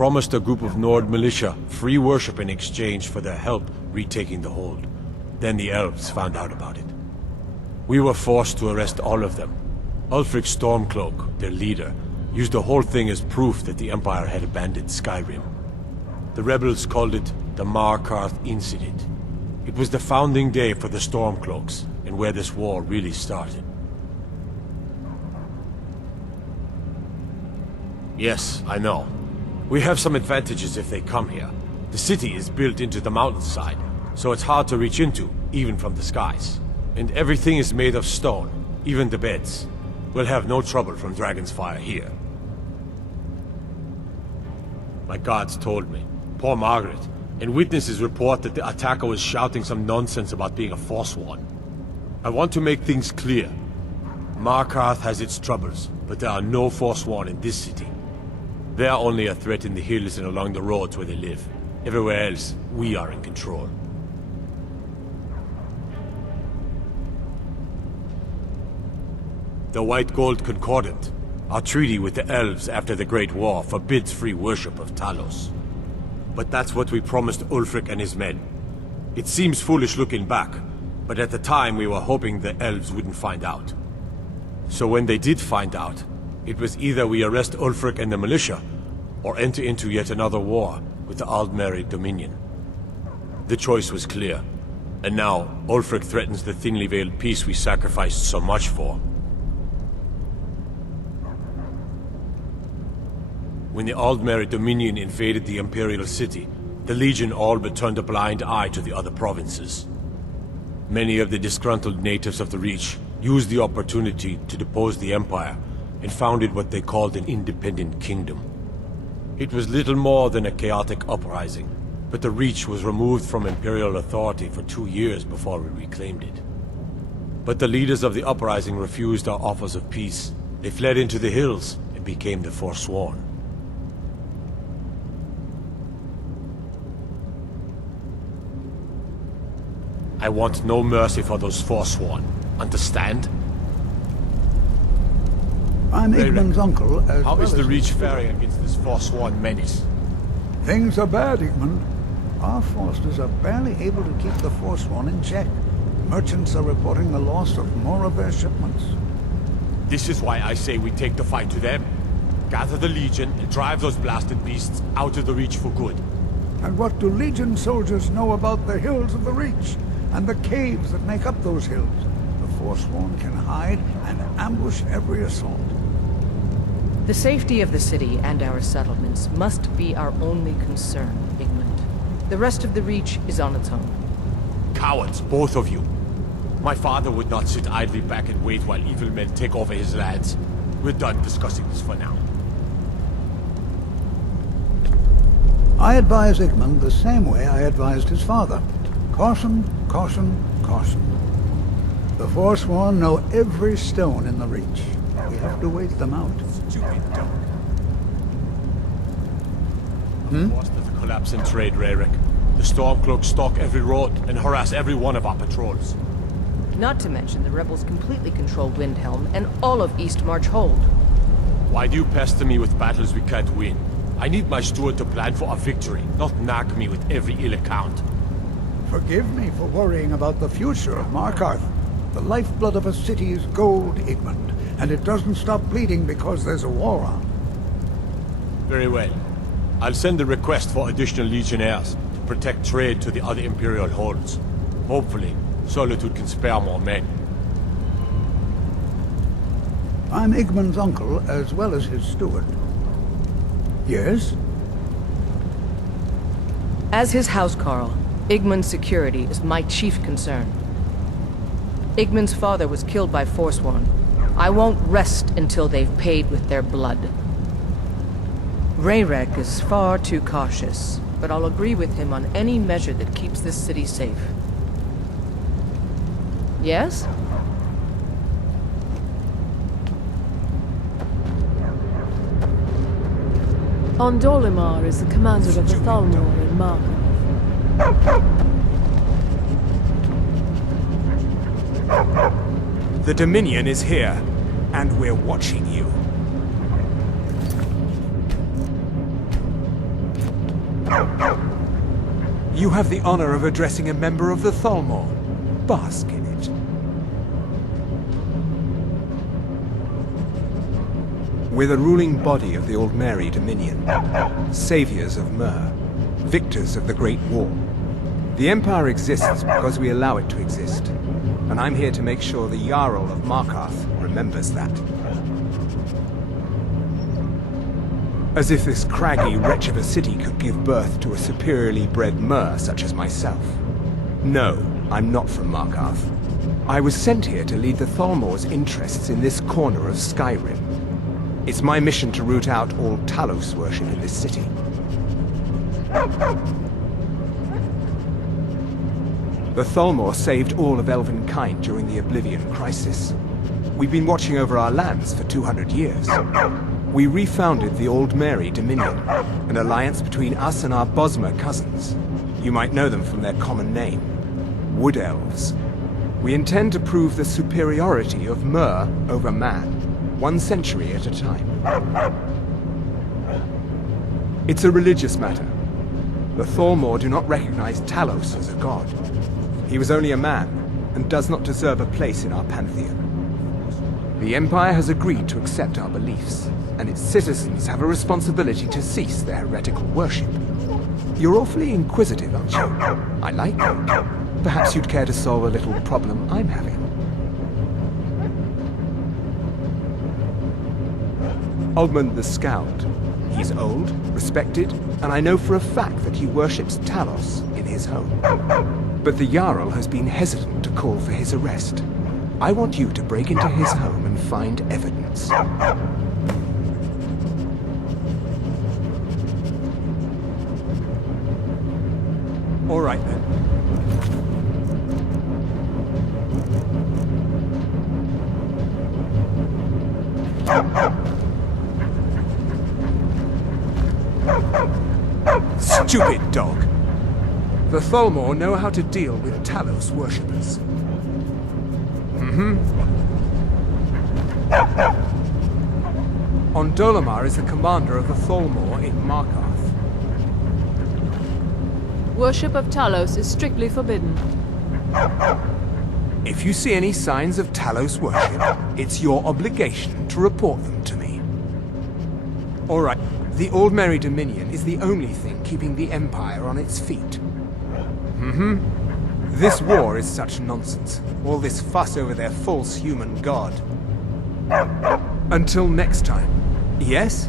promised a group of Nord militia free worship in exchange for their help retaking the hold. Then the elves found out about it. We were forced to arrest all of them. Ulfric Stormcloak, their leader, used the whole thing as proof that the Empire had abandoned Skyrim. The rebels called it the Markarth Incident. It was the founding day for the Stormcloaks, and where this war really started. Yes, I know. We have some advantages if they come here. The city is built into the mountainside, so it's hard to reach into, even from the skies. And everything is made of stone, even the beds. We'll have no trouble from Dragon's Fire here. My guards told me. Poor Margaret. And witnesses report that the attacker was shouting some nonsense about being a Forsworn. I want to make things clear. Markarth has its troubles, but there are no Forsworn in this city. They are only a threat in the hills and along the roads where they live. Everywhere else, we are in control. The White Gold Concordant, our treaty with the elves after the Great War, forbids free worship of Talos. But that's what we promised Ulfric and his men. It seems foolish looking back, but at the time we were hoping the elves wouldn't find out. So when they did find out, it was either we arrest Ulfric and the militia, or enter into yet another war with the Aldmeri Dominion. The choice was clear, and now Ulfric threatens the thinly veiled peace we sacrificed so much for. When the Aldmeri Dominion invaded the Imperial City, the Legion all but turned a blind eye to the other provinces. Many of the disgruntled natives of the Reach used the opportunity to depose the Empire and founded what they called an independent kingdom. It was little more than a chaotic uprising, but the Reach was removed from Imperial authority for 2 years before we reclaimed it. But the leaders of the uprising refused our offers of peace. They fled into the hills and became the Forsworn. I want no mercy for those Forsworn. Understand? I'm Igmund's uncle, as How well is the as Reach faring against this Forsworn menace? Things are bad, Igmund. Our forces are barely able to keep the Forsworn in check. Merchants are reporting the loss of more of their shipments. This is why I say we take the fight to them. Gather the Legion and drive those blasted beasts out of the Reach for good. And what do Legion soldiers know about the hills of the Reach? And the caves that make up those hills? The Forsworn can hide and ambush every assault. The safety of the city and our settlements must be our only concern, Igmund. The rest of the Reach is on its own. Cowards, both of you. My father would not sit idly back and wait while evil men take over his lands. We're done discussing this for now. I advise Igmund the same way I advised his father. Caution, caution, caution. The Forsworn know every stone in the Reach. We have to wait them out. Stupid dog. Forced to the collapse in trade, Rayrick. The Stormcloaks stalk every road and harass every one of our patrols. Not to mention the rebels completely control Windhelm and all of East March Hold. Why do you pester me with battles we can't win? I need my steward to plan for a victory, not nag me with every ill account. Forgive me for worrying about the future of Markarth. The lifeblood of a city is gold, Igmund, and it doesn't stop bleeding because there's a war on. Very well. I'll send a request for additional legionnaires to protect trade to the other Imperial holds. Hopefully, Solitude can spare more men. I'm Igmund's uncle, as well as his steward. Yes? As his housecarl, Igmund's security is my chief concern. Igmund's father was killed by Forsworn. I won't rest until they've paid with their blood. Rayrek is far too cautious, but I'll agree with him on any measure that keeps this city safe. Yes? Ondolimar is the commander of the Thalmor in Markarth. The Dominion is here, and we're watching you. You have the honor of addressing a member of the Thalmor. Bask in it. We're the ruling body of the Old Mary Dominion, saviors of Myr, victors of the Great War. The Empire exists because we allow it to exist, and I'm here to make sure the Jarl of Markarth remembers that. As if this craggy wretch of a city could give birth to a superiorly bred Myr such as myself. No, I'm not from Markarth. I was sent here to lead the Thalmor's interests in this corner of Skyrim. It's my mission to root out all Talos worship in this city. The Thalmor saved all of Elvenkind during the Oblivion Crisis. We've been watching over our lands for 200 years. We refounded the Old Mary Dominion, an alliance between us and our Bosmer cousins. You might know them from their common name, Wood Elves. We intend to prove the superiority of Myr over man, 1 century at a time. It's a religious matter. The Thalmor do not recognize Talos as a god. He was only a man, and does not deserve a place in our pantheon. The Empire has agreed to accept our beliefs, and its citizens have a responsibility to cease their heretical worship. You're awfully inquisitive, aren't you? I like that. Perhaps you'd care to solve a little problem I'm having. Ogmund the Scowled. He's old, respected, and I know for a fact that he worships Talos in his home. But the Jarl has been hesitant to call for his arrest. I want you to break into his home and find evidence. All right, then. Stupid dog. The Thalmor know how to deal with Talos worshippers. Ondolamar is the commander of the Thalmor in Markarth. Worship of Talos is strictly forbidden. If you see any signs of Talos worship, it's your obligation to report them to me. All right, the Old Mary Dominion is the only thing keeping the Empire on its feet. This war is such nonsense. All this fuss over their false human god. Until next time. Yes?